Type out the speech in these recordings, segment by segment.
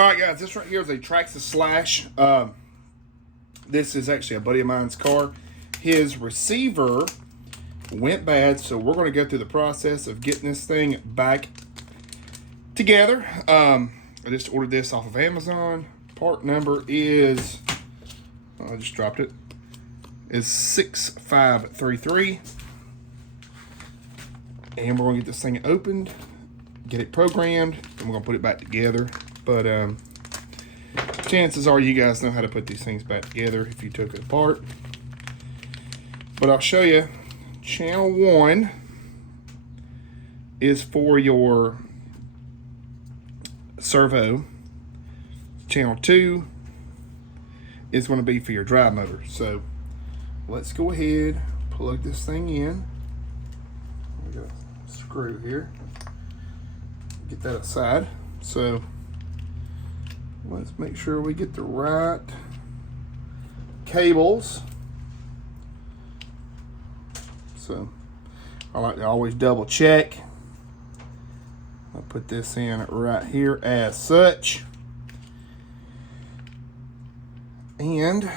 All right, guys, this right here is a Traxxas Slash. This is actually a buddy of mine's car. His receiver went bad, so we're going to go through the process of getting this thing back together. I just ordered this off of Amazon. Part number is, I just dropped it, is 6533. And we're going to get this thing opened, get it programmed, and we're going to put it back together. But chances are you guys know how to put these things back together if you took it apart. But I'll show you. Channel 1 is for your servo. Channel 2 is going to be for your drive motor. So let's go ahead, plug this thing in. We got a screw here. Get that aside. So let's make sure we get the right cables. So I like to always double check. I'll put this in right here as such. And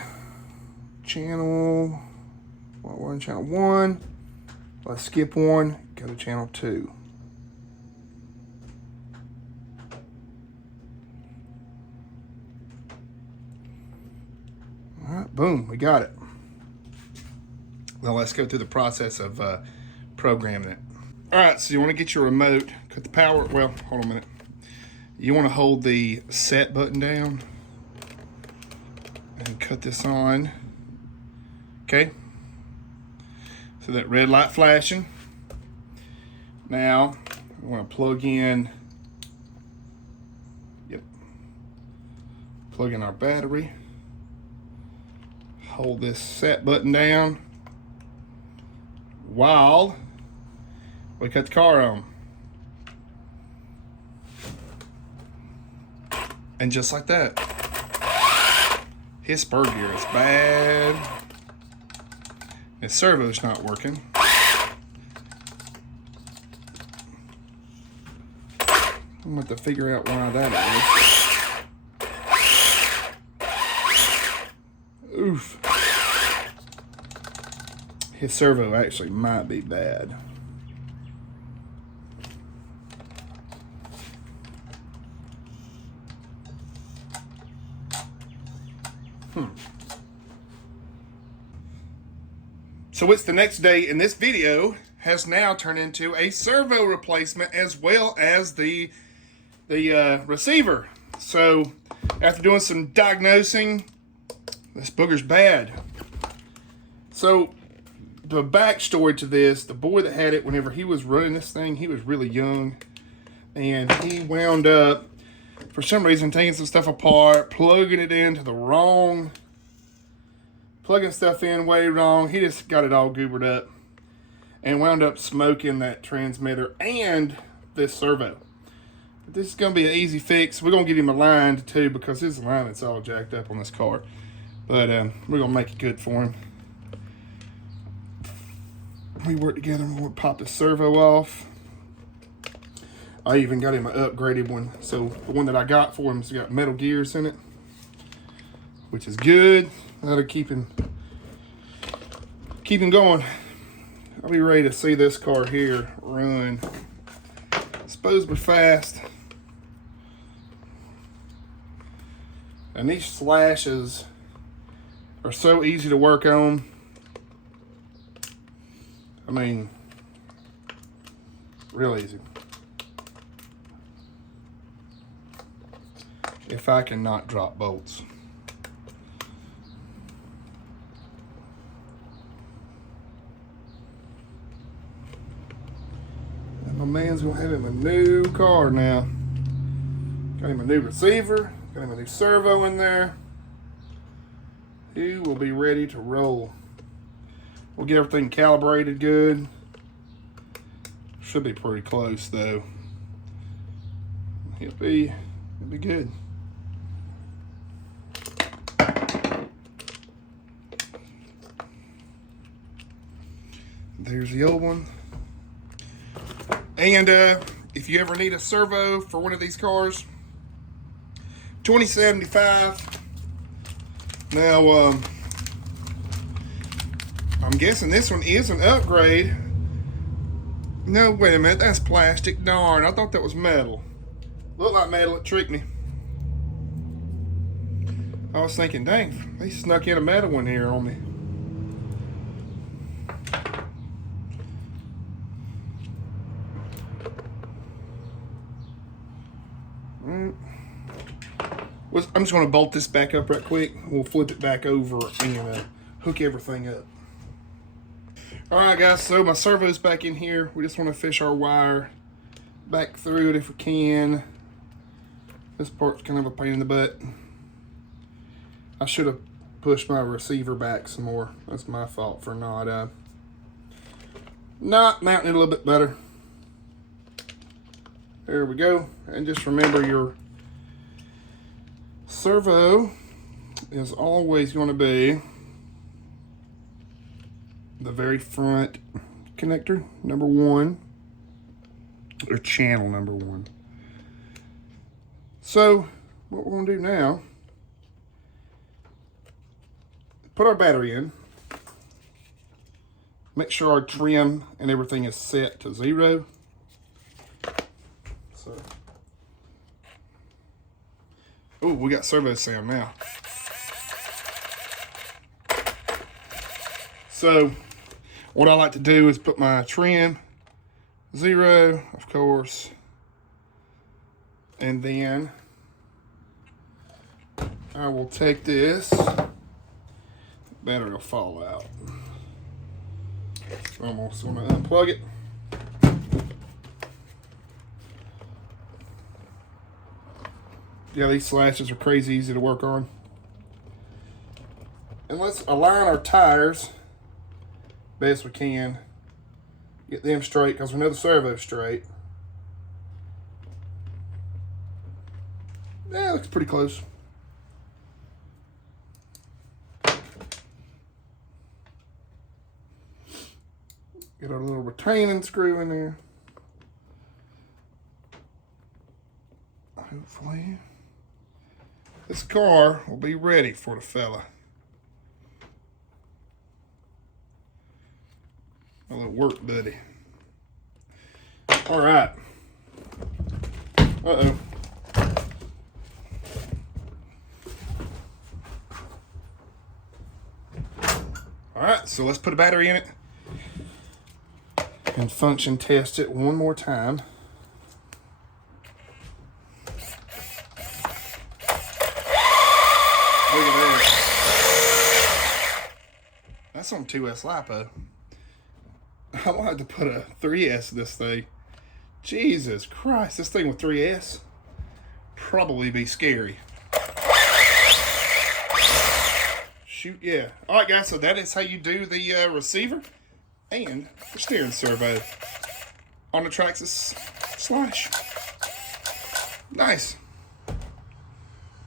channel, well, we're on channel 1. Let's skip 1, go to channel 2. All right, boom, we got it. Now let's go through the process of programming it. All right, so you want to get your remote, cut the power, well, hold on a minute. You want to hold the set button down and cut this on. Okay, so that red light flashing. Now, I want to plug in, plug in our battery. Hold this set button down while we cut the car on. And just like that, his spur gear is bad. His servo's not working. I'm going to have to figure out why that is. Oof. His servo actually might be bad. So it's the next day, and this video has now turned into a servo replacement as well as the receiver. So after doing some diagnosing, this booger's bad. So the backstory to this, the boy that had it, whenever he was running this thing, he was really young, and he wound up, for some reason, taking some stuff apart, plugging it into the wrong, plugging stuff in way wrong. He just got it all goobered up and wound up smoking that transmitter and this servo. But this is going to be an easy fix. We're going to get him aligned too, because his alignment's all jacked up on this car. But we're going to make it good for him. We work together and we'll pop the servo off. I even got him an upgraded one. So the one that I got for him has got metal gears in it, which is good. That'll keep him going. I'll be ready to see this car here run supposedly fast. And these slashes are so easy to work on. I mean, real easy. If I can not drop bolts. And my man's gonna have him a new car now. Got him a new receiver, got him a new servo in there. He will be ready to roll. We'll get everything calibrated good. Should be pretty close though. It'll be good. There's the old one. And if you ever need a servo for one of these cars, $20.75. Now, I'm guessing this one is an upgrade. No, wait a minute, that's plastic. Darn, I thought that was metal. Looked like metal, it tricked me. I was thinking, dang, they snuck in a metal one here on me. I'm just going to bolt this back up right quick. We'll flip it back over and hook everything up. Alright guys, so my servo's back in here. We just want to fish our wire back through it if we can. This part's kind of a pain in the butt. I should have pushed my receiver back some more. That's my fault for not mounting it a little bit better. There we go. And just remember, your servo is always going to be the very front connector, number 1, or channel number 1. So what we're going to do now, put our battery in, make sure our trim and everything is set to 0. So, oh, we got servo sound now. So what I like to do is put my trim 0, of course, and then I will take this. Battery will fall out. So I'm also going to unplug it. Yeah, these slashes are crazy easy to work on. And let's align our tires best we can. Get them straight because we know the servo's straight. Yeah, looks pretty close. Get our little retaining screw in there. Hopefully this car will be ready for the fella. A little work buddy. All right. Uh-oh. All right, so let's put a battery in it and function test it one more time. Look at that. That's on 2S LiPo. I wanted to put a 3S in this thing. Jesus Christ, this thing with 3S probably be scary. Shoot, yeah. All right, guys, so that is how you do the receiver and the steering servo on the Traxxas Slash. Nice.